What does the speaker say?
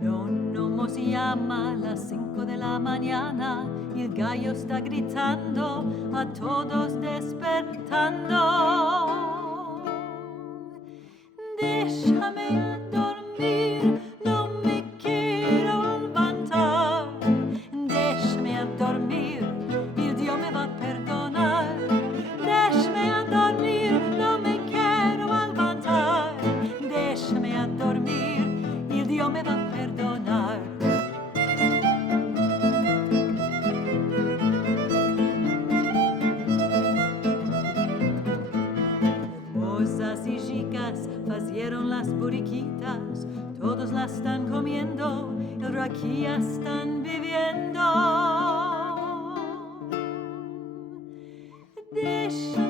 Nonno si llama a las 5 de la mañana y el gallo está gritando, a todos despertando. Déjame dormir, no me quiero levantar. Déjame dormir, il Dio me va a perdonar. Déjame dormir, no me quiero levantar. Déjame dormir, il Dio me va a perdonar. Hermosas y chicas facieron las burriquitas, todos las están comiendo, el raquilla están viviendo. Deixa